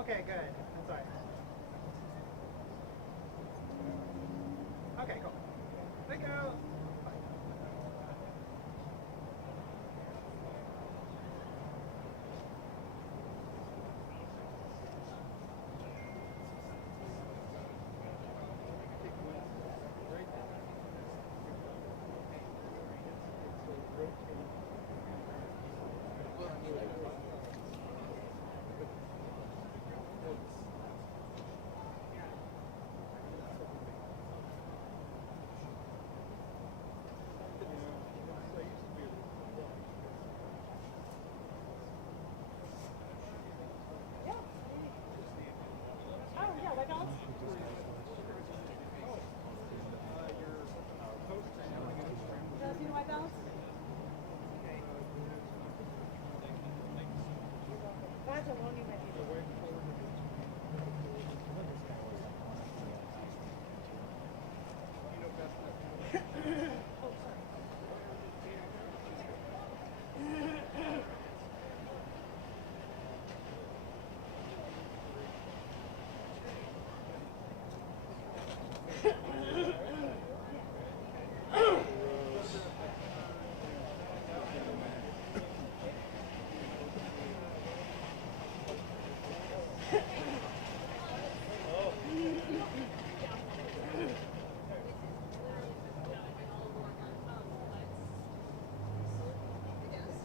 Okay, good. I'm sorry. Okay, cool. Thank you.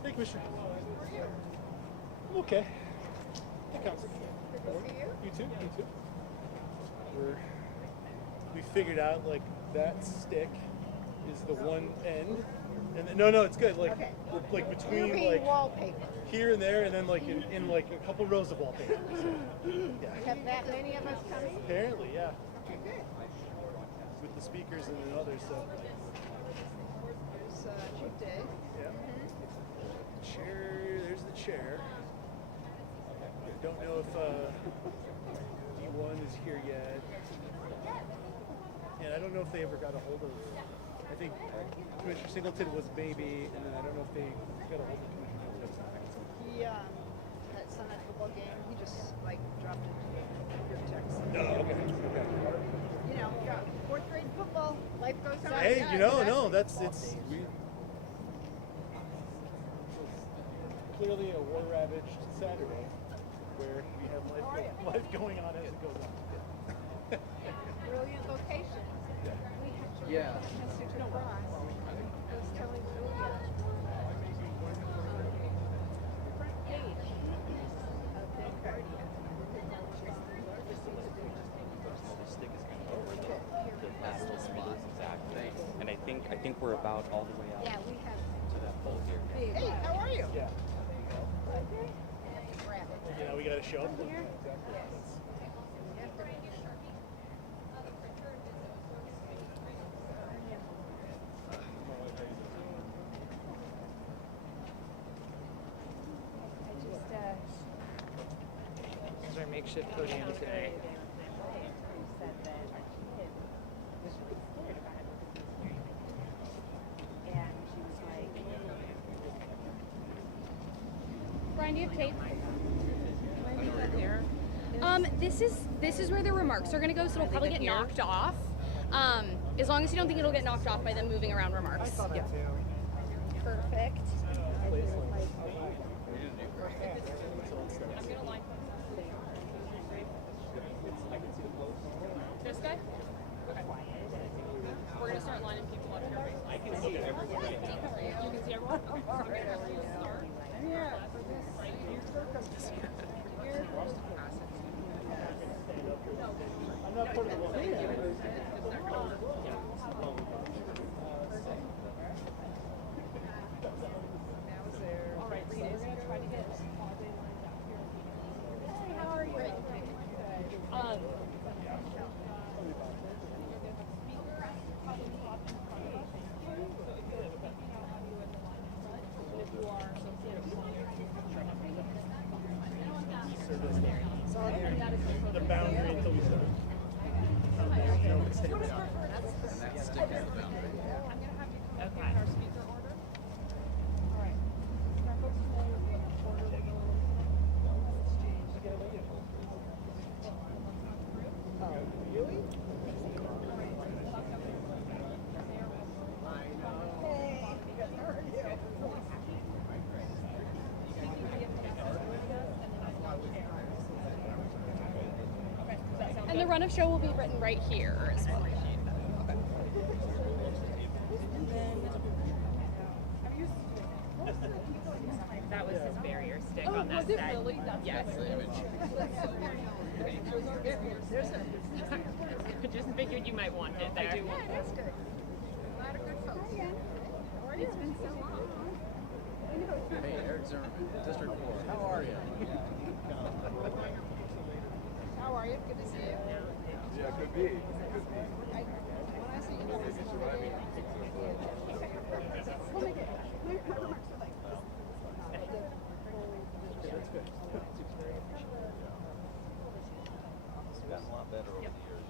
Hey, Commissioner. I'm okay. Hey, Council. You too. You too. We figured out like that stick is the one end, and then, no, it's good. Like Okay. like between You're like wallpaper. here and there, and then like in like a couple rows of wallpaper. So, yeah. Have that many of us coming? Apparently, yeah. Okay, good. With the speakers and then others. So There's Chief Day. yeah. Chair. There's the chair. I don't know if D1 is here yet. And I don't know if they ever got a hold of. I think Commissioner Singleton was maybe, and then I don't know if they got a hold of Commissioner Singleton. He, that Sunday football game, he just like dropped into your text. Oh, okay. You know, fourth grade football, life goes on. Hey, Yeah, you know, exactly. no, it's clearly a war-ravaged Saturday where we have life going on as it goes on. Brilliant location. Yeah. Message across. I was telling Julia. Front page of the Guardian. Stick is kind of over the last little spot, exactly. And I think we're about all the way out Yeah, we have to that pole here. big. Hey, how are you? Yeah. Okay. Grab it. You know, we got to show up. Here? Yes. This is our makeshift podium today. Brian, do you have tape? This is where the remarks are gonna go, so it'll probably get knocked off. As long as you don't think it'll get knocked off by them moving around remarks. Perfect. This guy? Okay. We're gonna start lining people up here. I can see everyone. You can see everyone? Okay. So I'm gonna have you start. Right here. I'm not part of the wall. All right, Rita, we're gonna try to get Claudia lined up here. Hey, how are you? The boundary until we start. No mistake. And that stick is the boundary. I'm gonna have you come up here in our speaker order. All right. Are folks familiar with what order we're going in? And the run of show will be written right here as well. Okay. That was his barrier stick Oh, on that was it set. really? That's Yes. There's a. Just figured you might want it there. Yeah, that's good. A lot of good folks. How are you? It's been so long. Hey, Eric Zimmerman, District 4. How are you? How are you? Good to see you. Yeah, could be. When I see you, it's surviving. We'll make it. My remarks are like this. It's gotten a lot better over the years.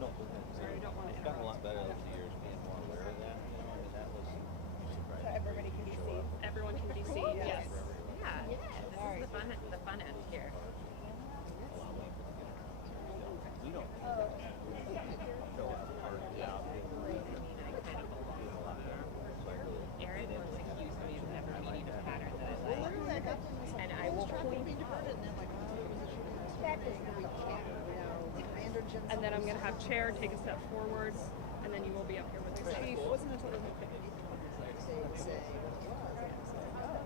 No, it's gotten a lot better over the years, being more aware of that. You know, and that was surprising. Everybody can be seen. Everyone can be seen. Yes. Yeah. This Alright. is the fun end here. We don't. Show our part of the job. Eric was accused me of never meeting a pattern that I like. Literally, I got them this And I I was will trying to point be diverted, and then like, oh, it was a shooting expecting, and we can't, you know, I entered Jim's. And then I'm gonna have Chair take a step forwards, and then you will be up here with the chief. It wasn't until they looked at me they would say what it was. And I was like, oh.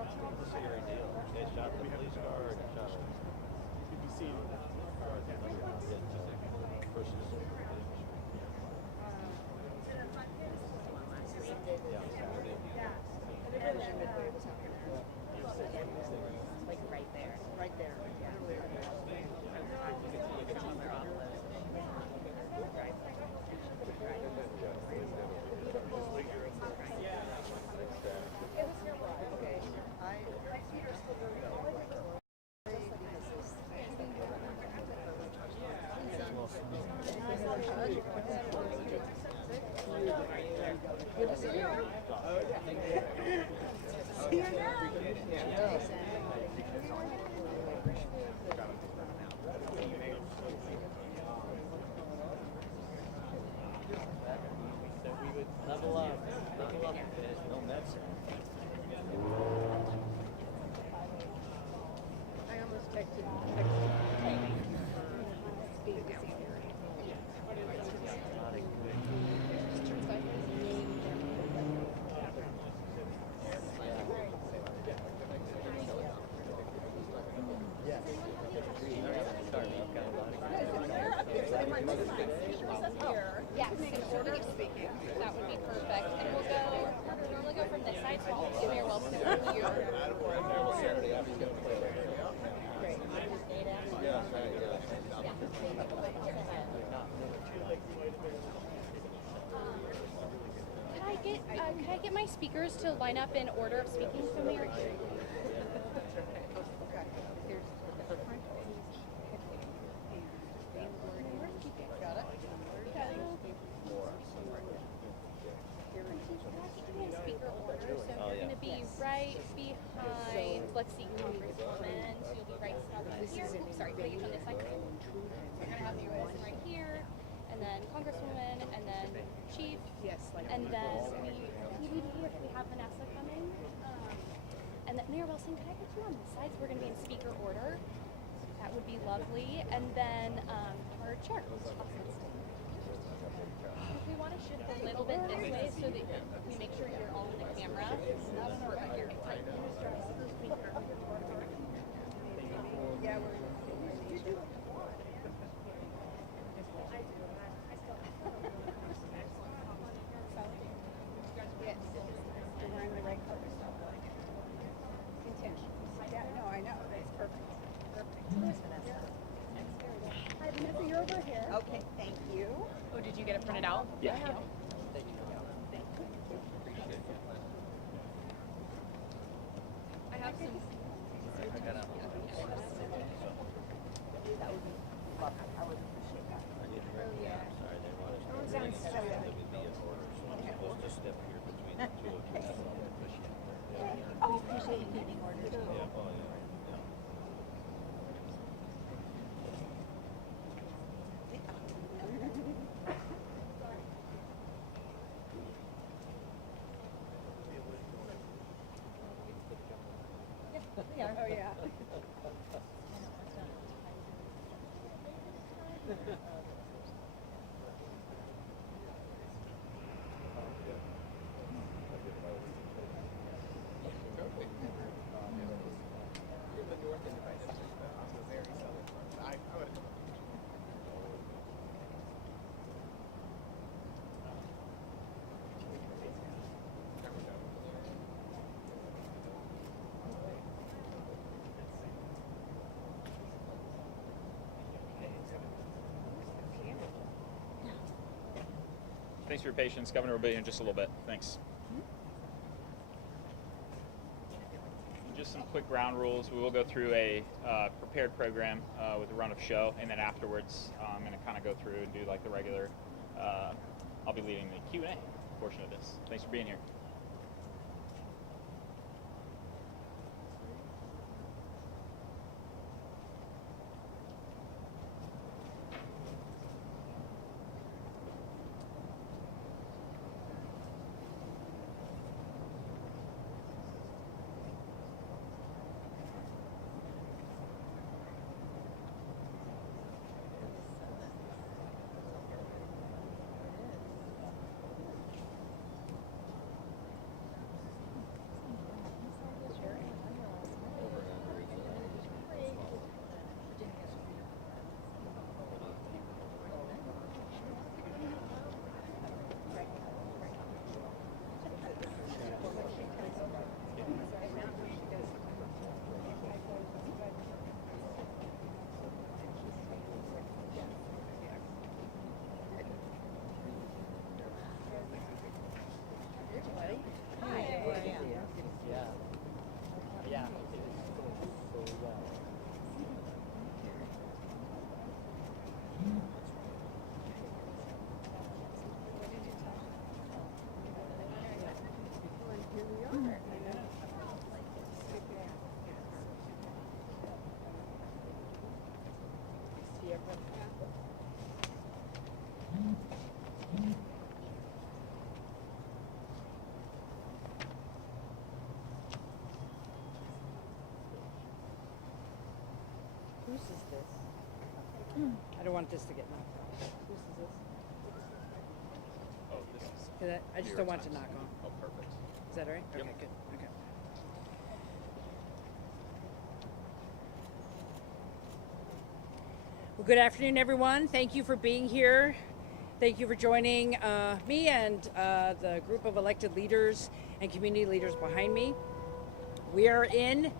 It's a scary deal. They shot the police car and shot a You'd be seeing versus. Like right there. Right there, literally right there. Okay, my feet are still very cold. Good to see you. See you now. Said we would level up. Level up. There's no medicine. I almost texted Yes, in order of speaking. That would be perfect. And we'll normally go from this side, so I'll give Mayor Wilson over here. Could I get my speakers to line up in order of speaking for Mayor? Speaker order, so you're going to be right behind, let's see, Congresswoman, so you'll be right up here. Oops, sorry, put you on this side. So we're going to have Mayor Wilson right here, and then Congresswoman, and then Chief, and then we have Vanessa coming. And then Mayor Wilson, can I get you on this side? So we're going to be in speaker order. That would be lovely. And then our chair. If we want to shift a little bit this way so that we make sure you're all in the camera. Perfect. Here. Yeah, yes, we're wearing the right color stuff. Continue. Yeah, no, I know, that's perfect. Perfect. Hi, Vanessa, you're over here. Okay, thank you. Oh, did you get it printed out? Yeah. I have some. I got out. That would be lovely. I would appreciate that. I need to write it down. Sorry, they want us to. Sounds so good. It would be in order, so I'm supposed to step here between the two of you. Push it. Oh, appreciate you keeping order too. Yeah, oh, yeah. Yeah. Oh, yeah. Thanks for your patience. Governor will be here in just a little bit. Thanks. Just some quick ground rules. We will go through a prepared program with a run of show, and then afterwards I'm going to kind of go through and do like the regular, I'll be leading the Q&A portion of this. Thanks for being here. Whose is this? I don't want this to get knocked off. Whose is this? Oh, this is. 'Cause I just don't want it to knock off. Oh, perfect. Is that all right? Yep. Okay, good. Okay. Well, good afternoon, everyone. Thank you for being here. Thank you for joining me and the group of elected leaders and community leaders behind me. We are in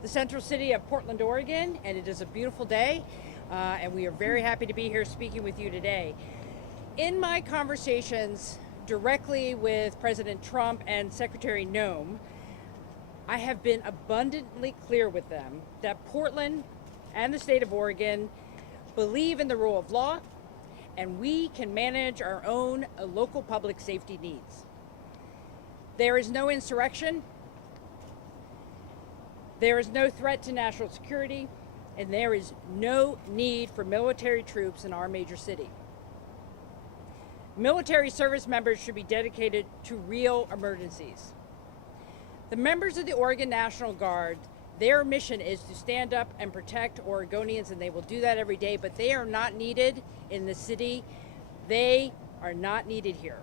the central city of Portland, Oregon, and it is a beautiful day, and we are very happy to be here speaking with you today. In my conversations directly with President Trump and Secretary Noem, I have been abundantly clear with them that Portland and the state of Oregon believe in the rule of law, and we can manage our own local public safety needs. There is no insurrection, there is no threat to national security, and there is no need for military troops in our major city. Military service members should be dedicated to real emergencies. The members of the Oregon National Guard, their mission is to stand up and protect Oregonians, and they will do that every day, but they are not needed in the city. They are not needed here.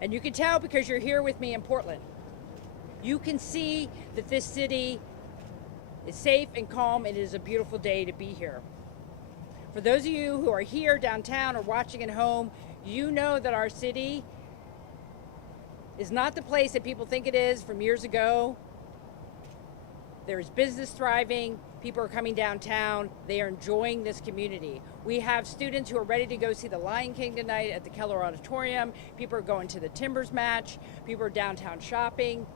And you can tell because you're here with me in Portland. You can see that this city is safe and calm, and it is a beautiful day to be here. For those of you who are here downtown or watching at home, you know that our city is not the place that people think it is from years ago. There is business thriving, people are coming downtown, they are enjoying this community. We have students who are ready to go see the Lion King tonight at the Keller Auditorium, people are going to the Timbers match, people are downtown shopping.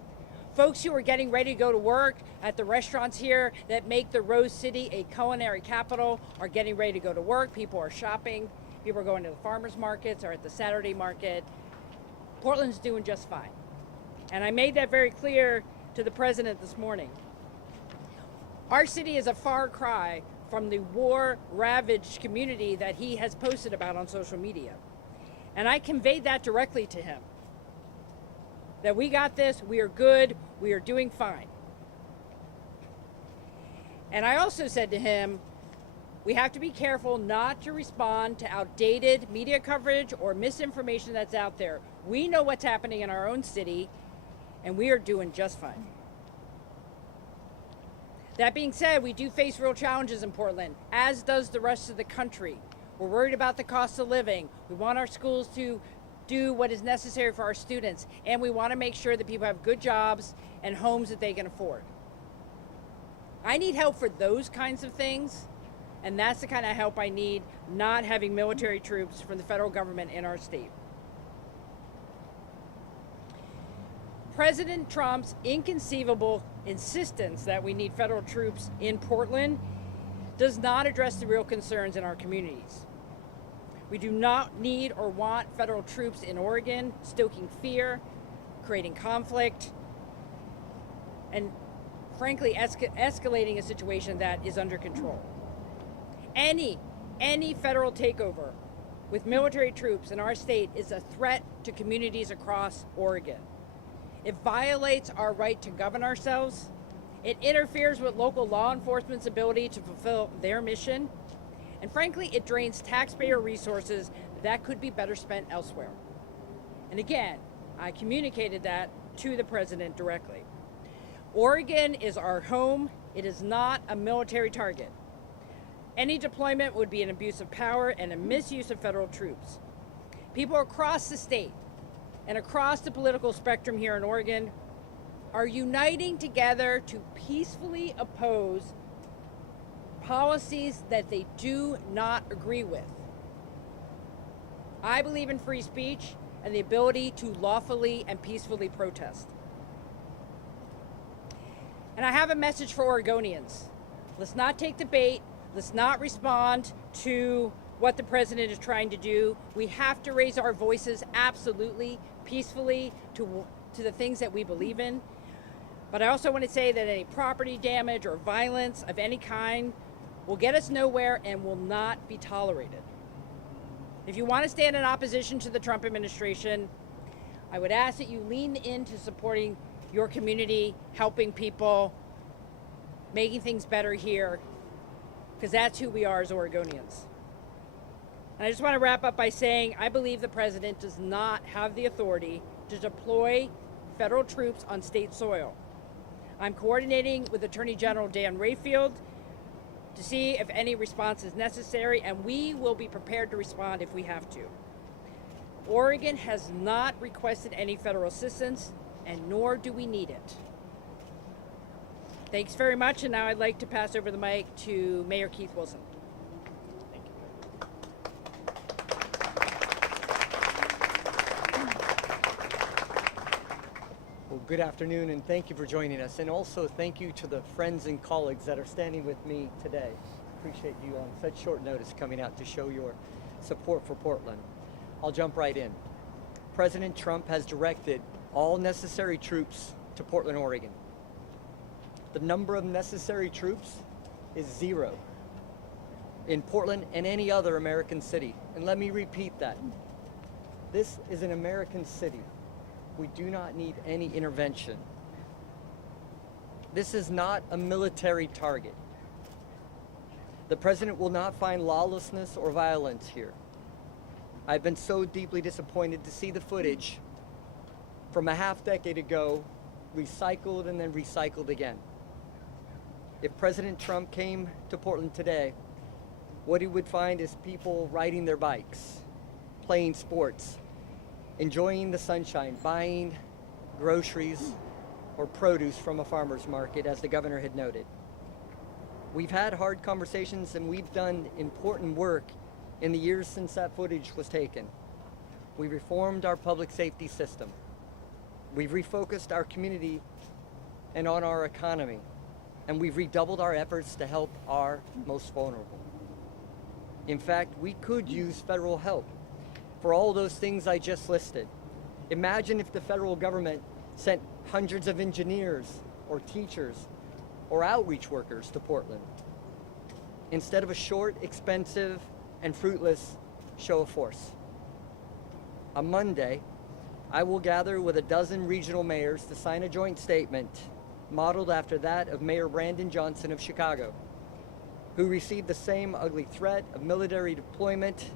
Folks who are getting ready to go to work at the restaurants here that make the Rose City a culinary capital are getting ready to go to work. People are shopping. People are going to the farmers markets or at the Saturday market. Portland's doing just fine. And I made that very clear to the president this morning. Our city is a far cry from the war-ravaged community that he has posted about on social media. And I conveyed that directly to him. That we got this, we are good, we are doing fine. And I also said to him, We have to be careful not to respond to outdated media coverage or misinformation that's out there. We know what's happening in our own city, and we are doing just fine. That being said, we do face real challenges in Portland, as does the rest of the country. We're worried about the cost of living. We want our schools to do what is necessary for our students, and we want to make sure that people have good jobs and homes that they can afford. I need help for those kinds of things, and that's the kind of help I need, not having military troops from the federal government in our state. President Trump's inconceivable insistence that we need federal troops in Portland does not address the real concerns in our communities. We do not need or want federal troops in Oregon stoking fear, creating conflict, and frankly escalating a situation that is under control. Any federal takeover with military troops in our state is a threat to communities across Oregon. It violates our right to govern ourselves. It interferes with local law enforcement's ability to fulfill their mission. And frankly, it drains taxpayer resources that could be better spent elsewhere. And again, I communicated that to the president directly. Oregon is our home. It is not a military target. Any deployment would be an abuse of power and a misuse of federal troops. People across the state and across the political spectrum here in Oregon are uniting together to peacefully oppose policies that they do not agree with. I believe in free speech and the ability to lawfully and peacefully protest. And I have a message for Oregonians. Let's not take the bait. Let's not respond to what the president is trying to do. We have to raise our voices absolutely, peacefully to the things that we believe in. But I also want to say that any property damage or violence of any kind will get us nowhere and will not be tolerated. If you want to stand in opposition to the Trump administration, I would ask that you lean into supporting your community, helping people, making things better here, because that's who we are as Oregonians. And I just want to wrap up by saying I believe the president does not have the authority to deploy federal troops on state soil. I'm coordinating with Attorney General Dan Rayfield to see if any response is necessary, and we will be prepared to respond if we have to. Oregon has not requested any federal assistance, and nor do we need it. Thanks very much, and now I'd like to pass over the mic to Mayor Keith Wilson. Thank you. Well, good afternoon, and thank you for joining us. And also thank you to the friends and colleagues that are standing with me today. Appreciate you on such short notice coming out to show your support for Portland. I'll jump right in. President Trump has directed all necessary troops to Portland, Oregon. The number of necessary troops is 0 in Portland and any other American city. And let me repeat that. This is an American city. We do not need any intervention. This is not a military target. The president will not find lawlessness or violence here. I've been so deeply disappointed to see the footage from a half-decade ago recycled and then recycled again. If President Trump came to Portland today, what he would find is people riding their bikes, playing sports, enjoying the sunshine, buying groceries or produce from a farmer's market, as the governor had noted. We've had hard conversations and we've done important work in the years since that footage was taken. We reformed our public safety system. We've refocused our community and on our economy. And we've redoubled our efforts to help our most vulnerable. In fact, we could use federal help for all those things I just listed. Imagine if the federal government sent hundreds of engineers or teachers or outreach workers to Portland instead of a short, expensive, and fruitless show of force. On Monday, I will gather with a dozen regional mayors to sign a joint statement modeled after that of Mayor Brandon Johnson of Chicago. who received the same ugly threat of military deployment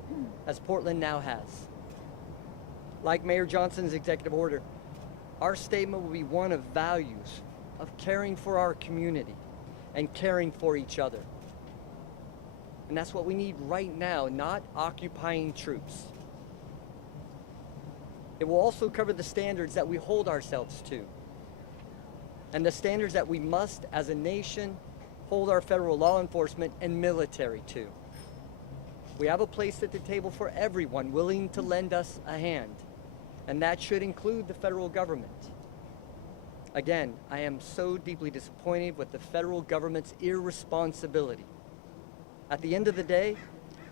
as Portland now has. Like Mayor Johnson's executive order, our statement will be one of values, of caring for our community and caring for each other. And that's what we need right now, not occupying troops. It will also cover the standards that we hold ourselves to and the standards that we must, as a nation, hold our federal law enforcement and military to. We have a place at the table for everyone willing to lend us a hand, and that should include the federal government. Again, I am so deeply disappointed with the federal government's irresponsibility. At the end of the day,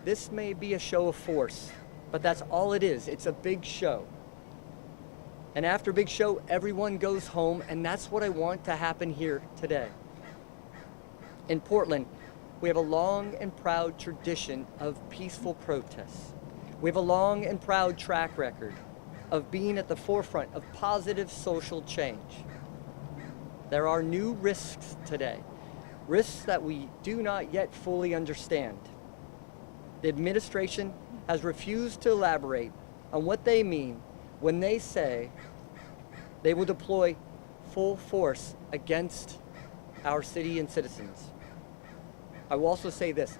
this may be a show of force, but that's all it is. It's a big show. And after a big show, everyone goes home, and that's what I want to happen here today. In Portland, we have a long and proud tradition of peaceful protests. We have a long and proud track record of being at the forefront of positive social change. There are new risks today, risks that we do not yet fully understand. The administration has refused to elaborate on what they mean when they say they will deploy full force against our city and citizens. I will also say this: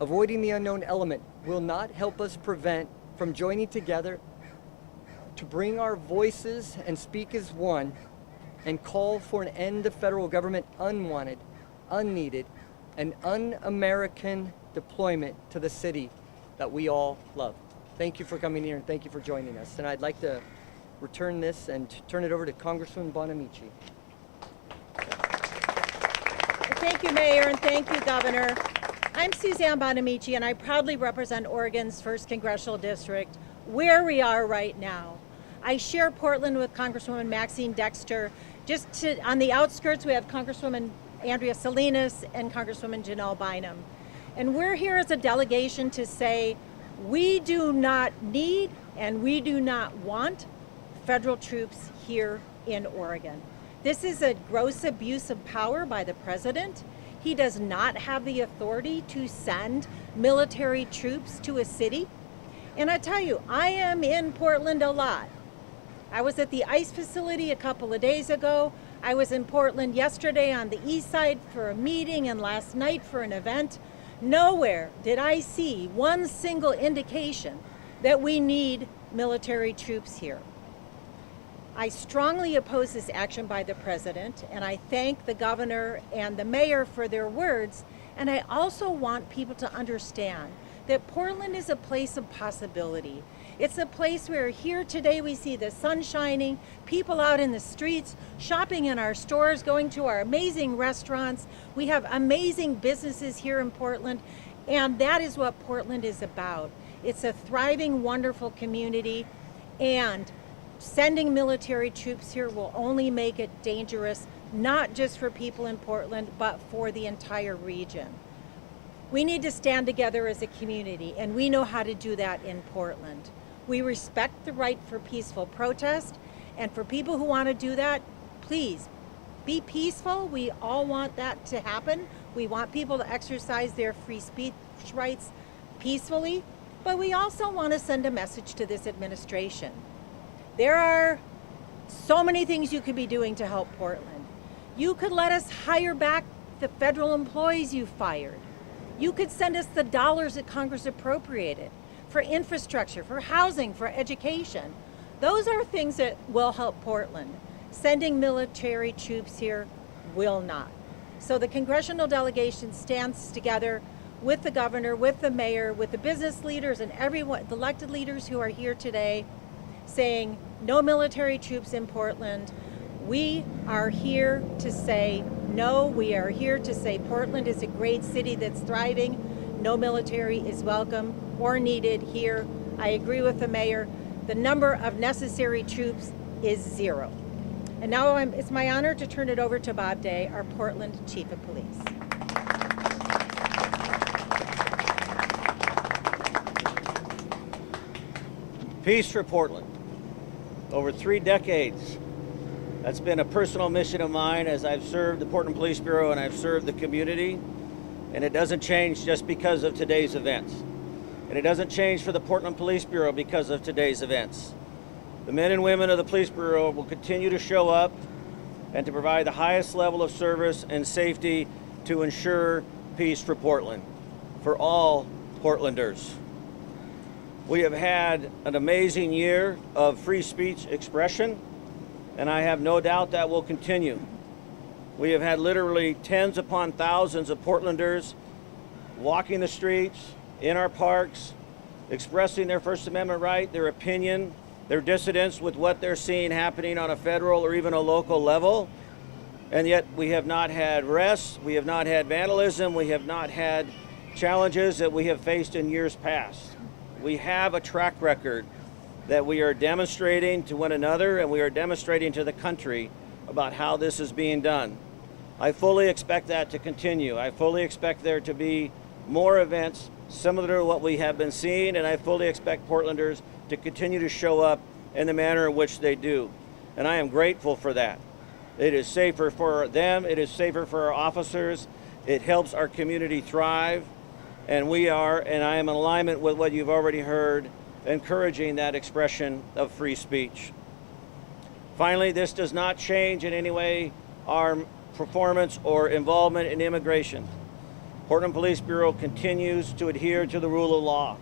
avoiding the unknown element will not help us prevent from joining together to bring our voices and speak as one and call for an end to federal government unwanted, unneeded, and un-American deployment to the city that we all love. Thank you for coming here and thank you for joining us. And I'd like to return this and turn it over to Congresswoman Bonamici. Thank you, Mayor, and thank you, Governor. I'm Suzanne Bonamici, and I proudly represent Oregon's 1st Congressional District, where we are right now. I share Portland with Congresswoman Maxine Dexter. On the outskirts, we have Congresswoman Andrea Salinas and Congresswoman Janelle Bynum. And we're here as a delegation to say we do not need and we do not want federal troops here in Oregon. This is a gross abuse of power by the president. He does not have the authority to send military troops to a city. And I tell you, I am in Portland a lot. I was at the ICE facility a couple of days ago. I was in Portland yesterday on the east side for a meeting and last night for an event. Nowhere did I see one single indication that we need military troops here. I strongly oppose this action by the president, and I thank the governor and the mayor for their words. And I also want people to understand that Portland is a place of possibility. It's a place where here today we see the sun shining, people out in the streets, shopping in our stores, going to our amazing restaurants. We have amazing businesses here in Portland, and that is what Portland is about. It's a thriving, wonderful community, and sending military troops here will only make it dangerous, not just for people in Portland, but for the entire region. We need to stand together as a community, and we know how to do that in Portland. We respect the right for peaceful protest, and for people who want to do that, please be peaceful. We all want that to happen. We want people to exercise their free speech rights peacefully, but we also want to send a message to this administration. There are so many things you could be doing to help Portland. You could let us hire back the federal employees you fired. You could send us the dollars that Congress appropriated for infrastructure, for housing, for education. Those are things that will help Portland. Sending military troops here will not. So the congressional delegation stands together with the governor, with the mayor, with the business leaders and everyone, the elected leaders who are here today, saying no military troops in Portland. We are here to say no. We are here to say Portland is a great city that's thriving. No military is welcome or needed here. I agree with the mayor. The number of necessary troops is 0. And now it's my honor to turn it over to Bob Day, our Portland Chief of Police. Peace for Portland. Over 3 decades, that's been a personal mission of mine as I've served the Portland Police Bureau and I've served the community. And it doesn't change just because of today's events. And it doesn't change for the Portland Police Bureau because of today's events. The men and women of the Police Bureau will continue to show up and to provide the highest level of service and safety to ensure peace for Portland, for all Portlanders. We have had an amazing year of free speech expression, and I have no doubt that will continue. We have had literally tens upon thousands of Portlanders walking the streets, in our parks, expressing their First Amendment right, their opinion, their dissidence with what they're seeing happening on a federal or even a local level. And yet we have not had arrests, we have not had vandalism, we have not had challenges that we have faced in years past. We have a track record that we are demonstrating to one another and we are demonstrating to the country about how this is being done. I fully expect that to continue. I fully expect there to be more events similar to what we have been seeing, and I fully expect Portlanders to continue to show up in the manner in which they do. And I am grateful for that. It is safer for them, it is safer for our officers, it helps our community thrive, and I am in alignment with what you've already heard, encouraging that expression of free speech. Finally, this does not change in any way our performance or involvement in immigration. Portland Police Bureau continues to adhere to the rule of law.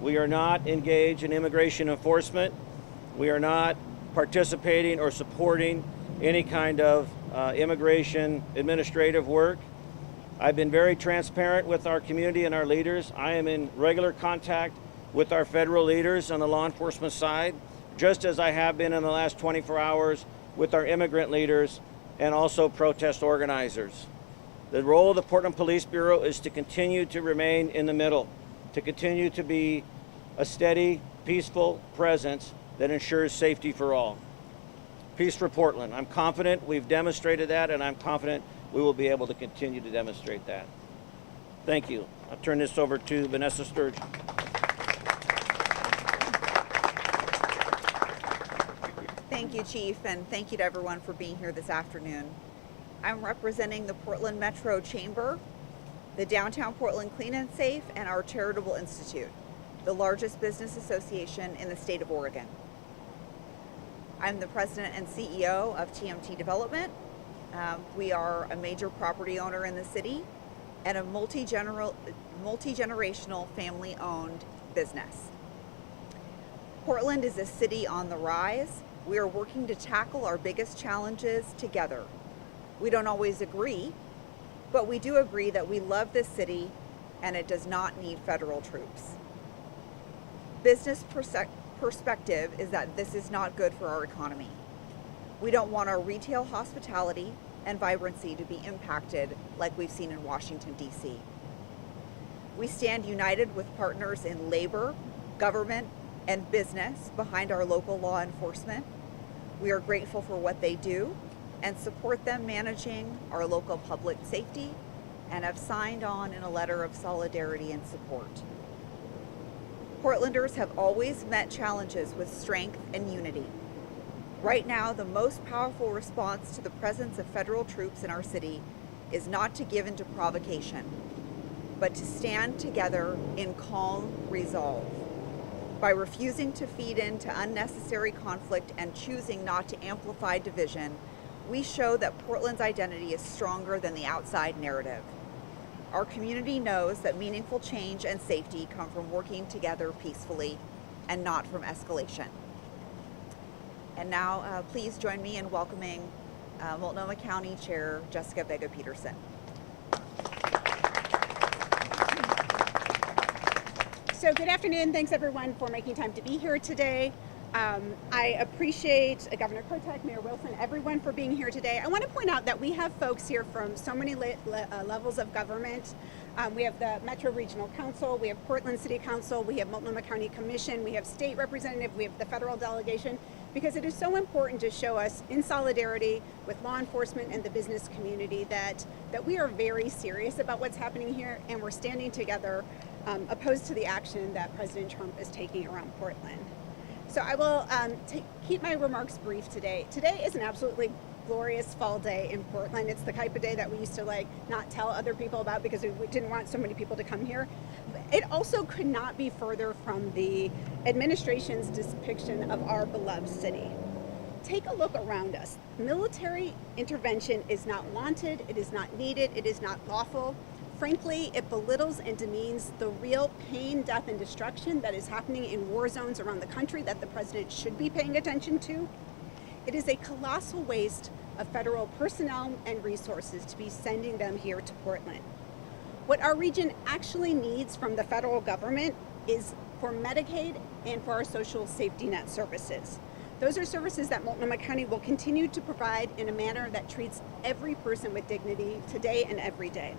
We are not engaged in immigration enforcement. We are not participating or supporting any kind of immigration administrative work. I've been very transparent with our community and our leaders. I am in regular contact with our federal leaders on the law enforcement side, just as I have been in the last 24 hours with our immigrant leaders and also protest organizers. The role of the Portland Police Bureau is to continue to remain in the middle, to continue to be a steady, peaceful presence that ensures safety for all. Peace for Portland. I'm confident we've demonstrated that, and I'm confident we will be able to continue to demonstrate that. Thank you. I'll turn this over to Vanessa Sturgeon. Thank you, Chief, and thank you to everyone for being here this afternoon. I'm representing the Portland Metro Chamber, the Downtown Portland Clean and Safe, and our Charitable Institute, the largest business association in the state of Oregon. I'm the president and CEO of TMT Development. We are a major property owner in the city and a multi-generational family-owned business. Portland is a city on the rise. We are working to tackle our biggest challenges together. We don't always agree, but we do agree that we love this city and it does not need federal troops. Business perspective is that this is not good for our economy. We don't want our retail hospitality and vibrancy to be impacted like we've seen in Washington, D.C. We stand united with partners in labor, government, and business behind our local law enforcement. We are grateful for what they do and support them managing our local public safety and have signed on in a letter of solidarity and support. Portlanders have always met challenges with strength and unity. Right now, the most powerful response to the presence of federal troops in our city is not to give in to provocation, but to stand together in calm resolve. By refusing to feed into unnecessary conflict and choosing not to amplify division, we show that Portland's identity is stronger than the outside narrative. Our community knows that meaningful change and safety come from working together peacefully and not from escalation. And now, please join me in welcoming Multnomah County Chair Jessica Vega-Peterson. So good afternoon. Thanks everyone for making time to be here today. I appreciate Governor Kotek, Mayor Wilson, everyone for being here today. I want to point out that we have folks here from so many levels of government. We have the Metro Regional Council, we have Portland City Council, we have Multnomah County Commission, we have state representative, we have the federal delegation, because it is so important to show us in solidarity with law enforcement and the business community that we are very serious about what's happening here and we're standing together opposed to the action that President Trump is taking around Portland. So I will keep my remarks brief today. Today is an absolutely glorious fall day in Portland. It's the type of day that we used to like not tell other people about because we didn't want so many people to come here. It also could not be further from the administration's depiction of our beloved city. Take a look around us. Military intervention is not wanted, it is not needed, it is not lawful. Frankly, it belittles and demeans the real pain, death, and destruction that is happening in war zones around the country that the president should be paying attention to. It is a colossal waste of federal personnel and resources to be sending them here to Portland. What our region actually needs from the federal government is for Medicaid and for our social safety net services. Those are services that Multnomah County will continue to provide in a manner that treats every person with dignity today and every day.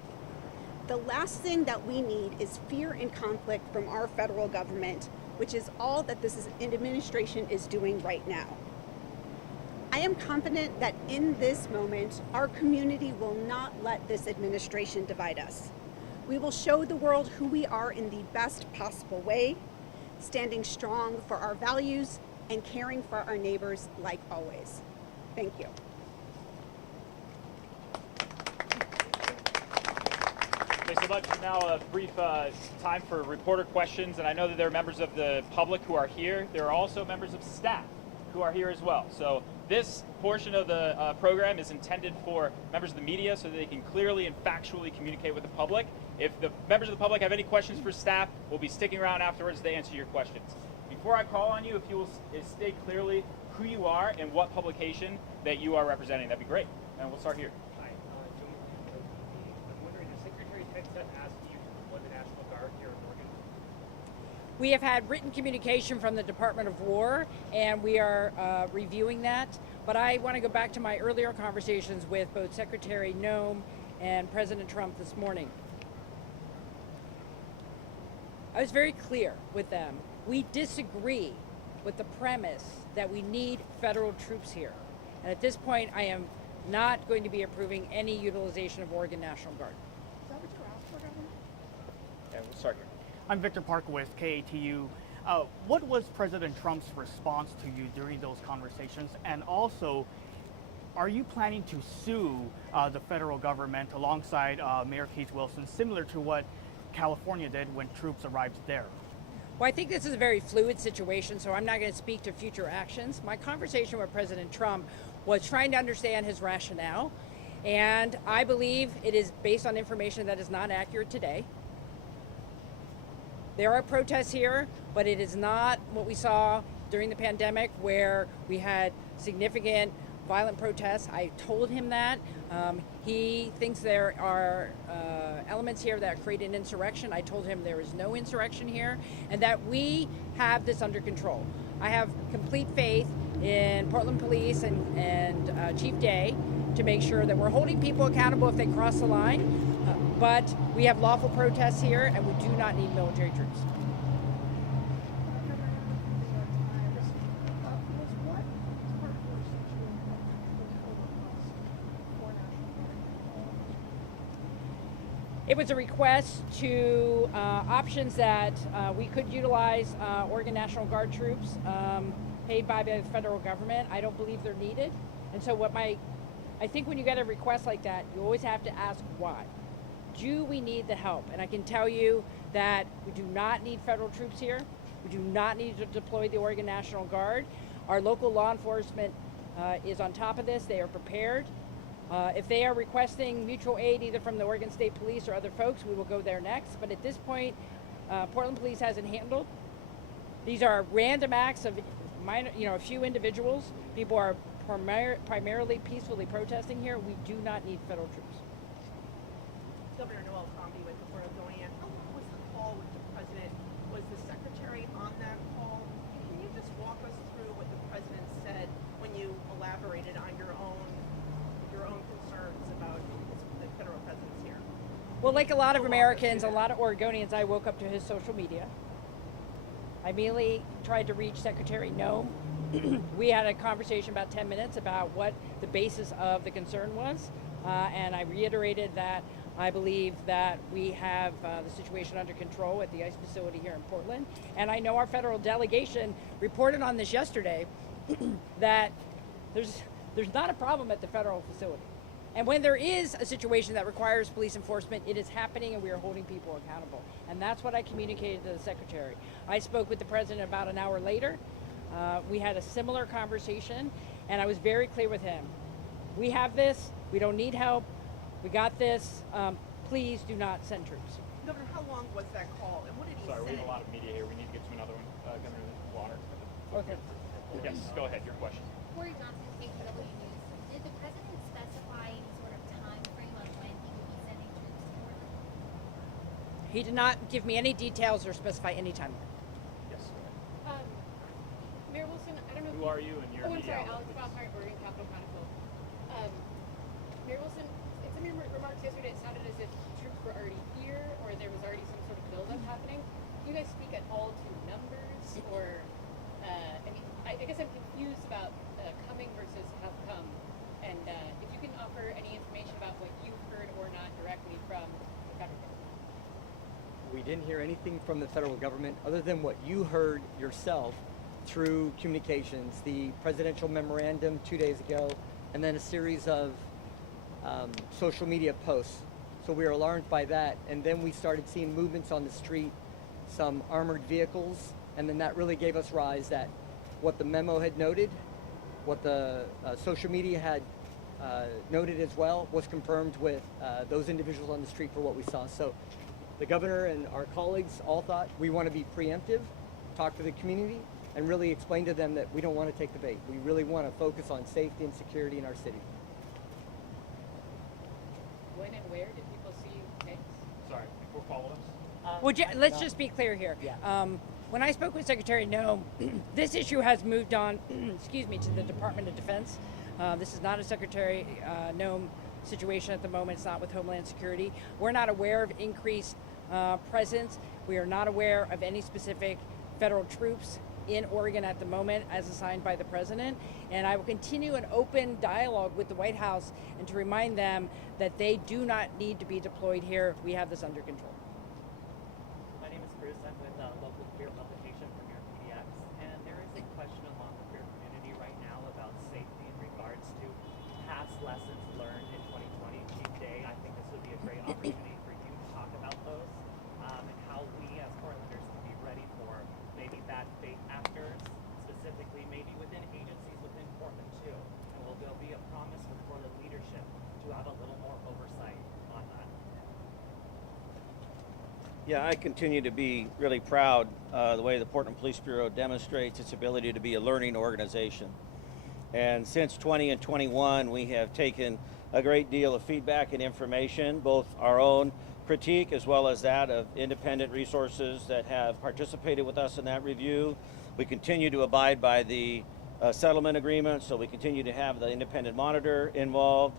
The last thing that we need is fear and conflict from our federal government, which is all that this administration is doing right now. I am confident that in this moment, our community will not let this administration divide us. We will show the world who we are in the best possible way, standing strong for our values and caring for our neighbors like always. Thank you. Thanks so much. Now a brief time for reporter questions, and I know that there are members of the public who are here. There are also members of staff who are here as well. So this portion of the program is intended for members of the media so that they can clearly and factually communicate with the public. If the members of the public have any questions for staff, we'll be sticking around afterwards to answer your questions. Before I call on you, if you will state clearly who you are and what publication that you are representing, that'd be great. And we'll start here. Hi, I'm wondering, has Secretary Hegseth asked you to deploy the National Guard here in Oregon? We have had written communication from the Department of War, and we are reviewing that. But I want to go back to my earlier conversations with both Secretary Noem and President Trump this morning. I was very clear with them. We disagree with the premise that we need federal troops here. And at this point, I am not going to be approving any utilization of Oregon National Guard. Is that what you asked for, Governor? And we'll start here. I'm Victor Park with KATU. What was President Trump's response to you during those conversations? And also, are you planning to sue the federal government alongside Mayor Keith Wilson, similar to what California did when troops arrived there? Well, I think this is a very fluid situation, so I'm not going to speak to future actions. My conversation with President Trump was trying to understand his rationale, and I believe it is based on information that is not accurate today. There are protests here, but it is not what we saw during the pandemic where we had significant violent protests. I told him that. He thinks there are elements here that create an insurrection. I told him there is no insurrection here and that we have this under control. I have complete faith in Portland Police and Chief Day to make sure that we're holding people accountable if they cross the line. But we have lawful protests here and we do not need military troops. It was a request to options that we could utilize Oregon National Guard troops paid by the federal government. I don't believe they're needed. And so I think when you get a request like that, you always have to ask why. Do we need the help? And I can tell you that we do not need federal troops here. We do not need to deploy the Oregon National Guard. Our local law enforcement is on top of this. They are prepared. If they are requesting mutual aid either from the Oregon State Police or other folks, we will go there next. But at this point, Portland Police hasn't handled. These are random acts of minor, a few individuals. People are primarily peacefully protesting here. We do not need federal troops. Governor Noel Crombie with the Port of Golian. How long was the call with the president? Was the secretary on that call? Can you just walk us through what the president said when you elaborated on your own concerns about the federal presence here? Well, like a lot of Americans, a lot of Oregonians, I woke up to his social media. I immediately tried to reach Secretary Noem. We had a conversation about 10 minutes about what the basis of the concern was, and I reiterated that I believe that we have the situation under control at the ICE facility here in Portland. And I know our federal delegation reported on this yesterday that there's There's not a problem at the federal facility. And when there is a situation that requires police enforcement, it is happening and we are holding people accountable. And that's what I communicated to the secretary. I spoke with the president about an hour later. We had a similar conversation and I was very clear with him. We have this, we don't need help, we got this, please do not send troops. Governor, how long was that call, and what did he Sorry, we say? have a lot of media here. We need to get to another one. Governor Water. Okay. Yes, go ahead. Your question. Corey Johnson, State Federal News. Did the president specify any sort of time frame on when he would be sending troops to Portland? He did not give me any details or specify any timeline. Yes. Mayor Wilson, I don't know. Who are you and your I'm media sorry, outlet, Alex Bauhart, Oregon Capital Chronicle. Mayor Wilson, in some of your remarks yesterday, it sounded as if troops were already here, or there was already some sort of buildup happening. Do you guys speak at all to numbers, or I mean, I guess I'm confused about coming versus have come, and if you can offer any information about what you've heard or not directly from the government. We didn't hear anything from the federal government other than what you heard yourself through communications, the presidential memorandum 2 days ago, and then a series of social media posts. So we were alarmed by that, and then we started seeing movements on the street, some armored vehicles, and then that really gave us rise that what the memo had noted, what the social media had noted as well, was confirmed with those individuals on the street for what we saw. So the governor and our colleagues all thought we want to be preemptive, talk to the community, and really explain to them that we don't want to take the bait. We really want to focus on safety and security in our city. When and where did people see tanks? Sorry, before follow-ups. Would you, let's just be clear here. When I spoke with Secretary Noem, this issue has moved on, excuse me, to the Department of Defense. This is not a Secretary Noem situation at the moment. It's not with Homeland Security. We're not aware of increased presence. We are not aware of any specific federal troops in Oregon at the moment as assigned by the president. And I will continue an open dialogue with the White House and to remind them that they do not need to be deployed here. We have this under control. My name is Bruce. I'm with a local queer publication, Premier PDX, and there is a question among the queer community right now about safety in regards to past lessons learned in 2020 Chief Day. I think this would be a great opportunity for you to talk about those and how we as Portlanders can be ready for maybe bad fate actors, specifically maybe within agencies within Portland too. And will there be a promise for the leadership to have a little more oversight on that? Yeah, I continue to be really proud the way the Portland Police Bureau demonstrates its ability to be a learning organization. And since 20 and 21, we have taken a great deal of feedback and information, both our own critique as well as that of independent resources that have participated with us in that review. We continue to abide by the settlement agreement, so we continue to have the independent monitor involved.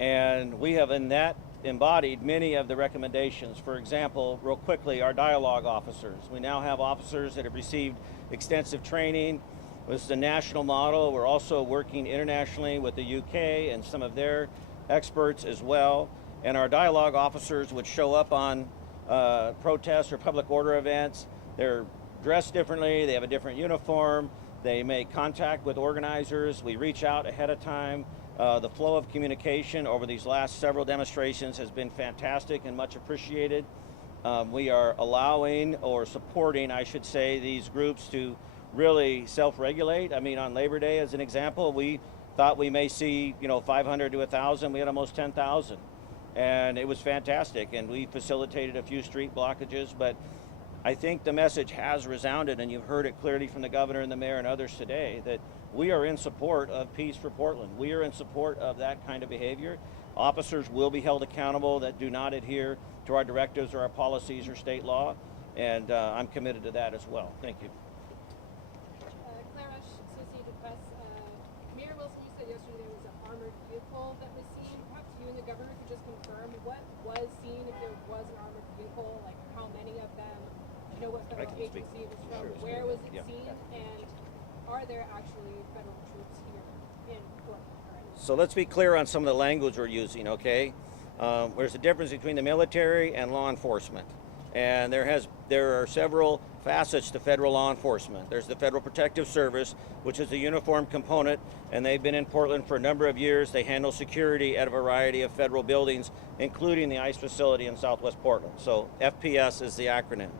And we have in that embodied many of the recommendations. For example, real quickly, our dialogue officers. We now have officers that have received extensive training. This is a national model. We're also working internationally with the UK and some of their experts as well. And our dialogue officers would show up on protests or public order events. They're dressed differently, they have a different uniform, they make contact with organizers, we reach out ahead of time. The flow of communication over these last several demonstrations has been fantastic and much appreciated. We are allowing or supporting, I should say, these groups to really self-regulate. I mean, on Labor Day, as an example, we thought we may see, 500 to 1,000. We had almost 10,000. And it was fantastic. And we facilitated a few street blockages. But I think the message has resounded, and you've heard it clearly from the governor and the mayor and others today, that we are in support of peace for Portland. We are in support of that kind of behavior. Officers will be held accountable that do not adhere to our directives or our policies or state law. And I'm committed to that as well. Thank you. Claire Rush, Associated Press. Mayor Wilson, you said yesterday there was an armored vehicle that was seen. Perhaps you and the governor could just confirm what was seen, if there was an armored vehicle, like how many of them, do you know what federal agency it was from, where was it seen, and are there actually federal troops here in Portland? So let's be clear on some of the language we're using, okay? There's a difference between the military and law enforcement. And there are several facets to federal law enforcement. There's the Federal Protective Service, which is a uniform component, and they've been in Portland for a number of years. They handle security at a variety of federal buildings, including the ICE facility in Southwest Portland. So FPS is the acronym.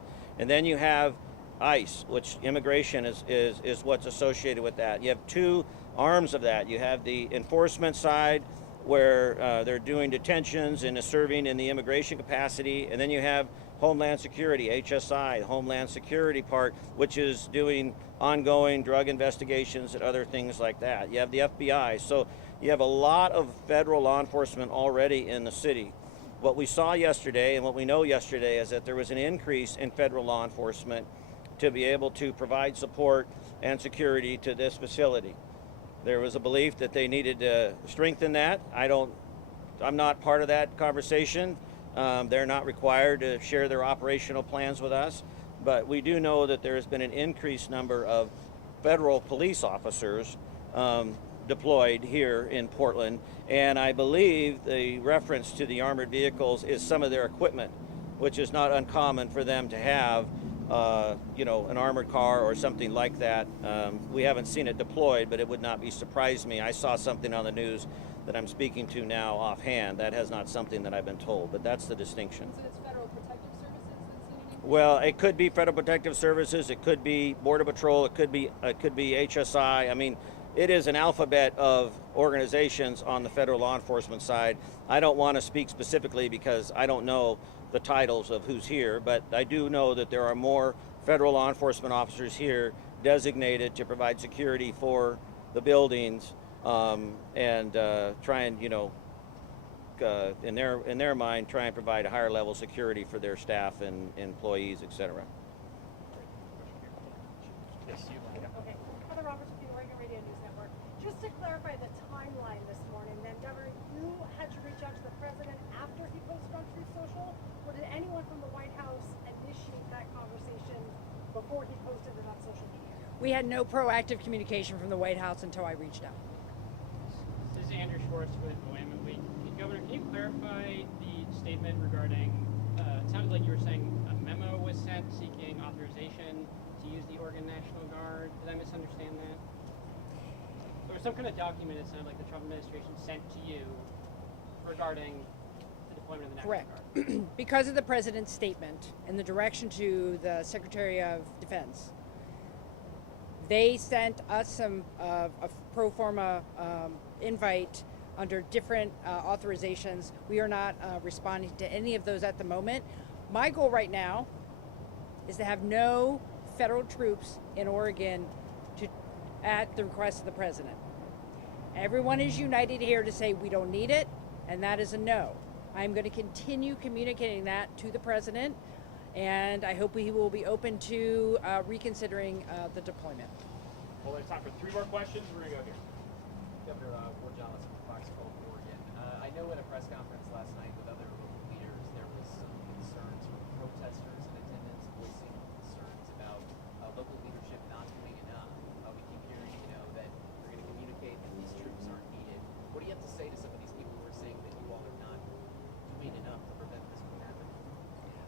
And then you have ICE, which immigration is what's associated with that. You have two arms of that. You have the enforcement side, where they're doing detentions and serving in the immigration capacity, and then you have Homeland Security, HSI, the Homeland Security part, which is doing ongoing drug investigations and other things like that. You have the FBI, so you have a lot of federal law enforcement already in the city. What we saw yesterday and what we know yesterday is that there was an increase in federal law enforcement to be able to provide support and security to this facility. There was a belief that they needed to strengthen that. I'm not part of that conversation. They're not required to share their operational plans with us, but we do know that there has been an increased number of federal police officers deployed here in Portland, and I believe the reference to the armored vehicles is some of their equipment, which is not uncommon for them to have, an armored car or something like that. We haven't seen it deployed, but it would not surprise me. I saw something on the news that I'm speaking to now offhand. That is not something that I've been told, but that's the distinction. So it's Federal Protective Services that's seen any? Well, it could be Federal Protective Services, it could be Border Patrol, it could be HSI. I mean, it is an alphabet of organizations on the federal law enforcement side. I don't want to speak specifically because I don't know the titles of who's here, but I do know that there are more federal law enforcement officers here designated to provide security for the buildings and try and, in their mind, try and provide a higher level security for their staff and employees, et cetera. Okay. Heather Roberts with the Oregon Radio News Network. Just to clarify the timeline this morning, then, Governor, you had to reach out to the president after he posted on Truth Social, or did anyone from the White House initiate that conversation before he posted it on social media? We had no proactive communication from the White House until I reached out. This is Andrew Schwartz with Willamette Week. Governor, can you clarify the statement regarding, it sounded like you were saying a memo was sent seeking authorization to use the Oregon National Guard. Did I misunderstand that? There was some kind of document it sounded like the Trump administration sent to you regarding the deployment of the National Guard. Correct. Because of the president's statement and the direction to the Secretary of Defense, they sent us a pro forma invite under different authorizations. We are not responding to any of those at the moment. My goal right now is to have no federal troops in Oregon at the request of the president. Everyone is united here to say we don't need it, and that is a no. I'm going to continue communicating that to the president, and I hope he will be open to reconsidering the deployment. Well, there's time for 3 more questions. We're going to go here. Governor Ward Johnson from Fox 12 Oregon. I know at a press conference last night with other local leaders, there was some concerns from protesters in attendance voicing concerns about local leadership not doing enough. We keep hearing, that you're going to communicate that these troops aren't needed. What do you have to say to some of these people who are saying that you all are not doing enough to prevent this from happening?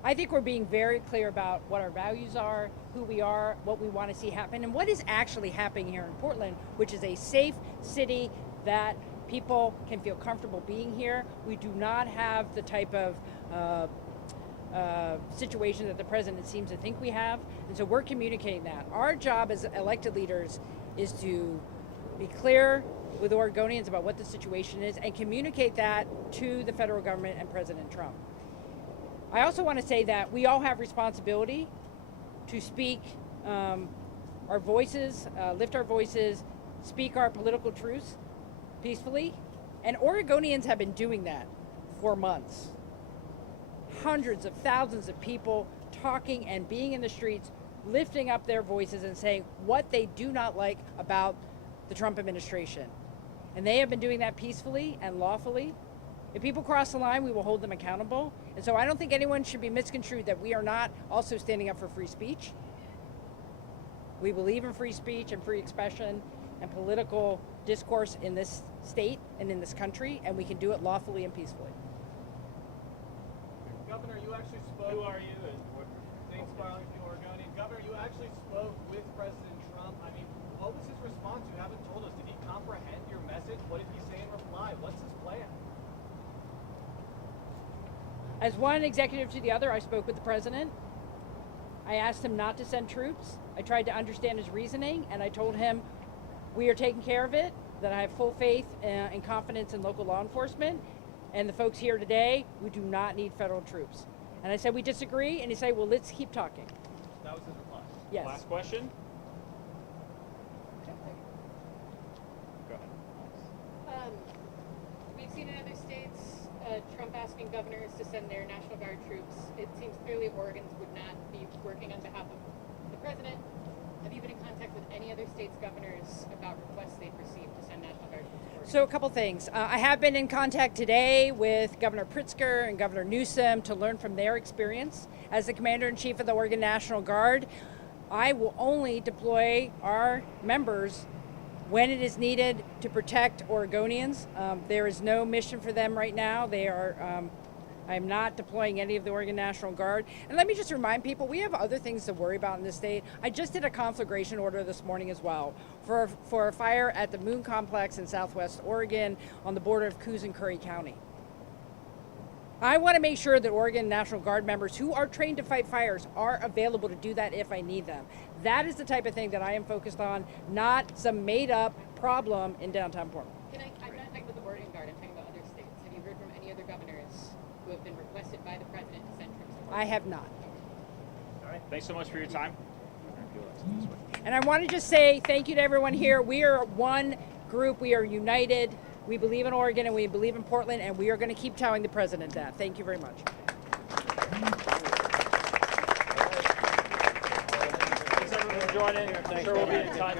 I think we're being very clear about what our values are, who we are, what we want to see happen, and what is actually happening here in Portland, which is a safe city that people can feel comfortable being here. We do not have the type of situation that the president seems to think we have, and so we're communicating that. Our job as elected leaders is to be clear with Oregonians about what the situation is and communicate that to the federal government and President Trump. I also want to say that we all have responsibility to speak our voices, lift our voices, speak our political truths peacefully. And Oregonians have been doing that for months. Hundreds of thousands of people talking and being in the streets, lifting up their voices and saying what they do not like about the Trump administration. And they have been doing that peacefully and lawfully. If people cross the line, we will hold them accountable. And so I don't think anyone should be misconstrued that we are not also standing up for free speech. We believe in free speech and free expression and political discourse in this state and in this country, and we can do it lawfully and peacefully. Governor, you actually spoke. Who are you and what name's filing for Oregonian? Governor, you actually spoke with President Trump. I mean, what was his response? You haven't told us. Did he comprehend your message? What did he say in reply? What's his plan? As one executive to the other, I spoke with the president. I asked him not to send troops. I tried to understand his reasoning, and I told him we are taking care of it, that I have full faith and confidence in local law enforcement, and the folks here today, we do not need federal troops. And I said, we disagree, and he said, well, let's keep talking. That was his reply. Yes. Last question. Go ahead. We've seen in other states Trump asking governors to send their National Guard troops. It seems clearly Oregons would not be working on behalf of the president. Have you been in contact with any other states' governors about requests they've received to send National Guard troops to Oregon? So a couple things. I have been in contact today with Governor Pritzker and Governor Newsom to learn from their experience. As the Commander-in-Chief of the Oregon National Guard, I will only deploy our members when it is needed to protect Oregonians. There is no mission for them right now. They are, I'm not deploying any of the Oregon National Guard. And let me just remind people, we have other things to worry about in this state. I just did a conflagration order this morning as well for a fire at the Moon Complex in Southwest Oregon on the border of Coos and Curry County. I want to make sure that Oregon National Guard members who are trained to fight fires are available to do that if I need them. That is the type of thing that I am focused on, not some made-up problem in downtown Portland. I'm not talking about the Oregon Guard, I'm talking about other states. Have you heard from any other governors who have been requested by the president to send troops to Oregon? I have not. All right. Thanks so much for your time. And I want to just say thank you to everyone here. We are one group. We are united. We believe in Oregon and we believe in Portland, and we are going to keep telling the president that. Thank you very much. Thanks everyone for joining. I'm sure we'll be in touch.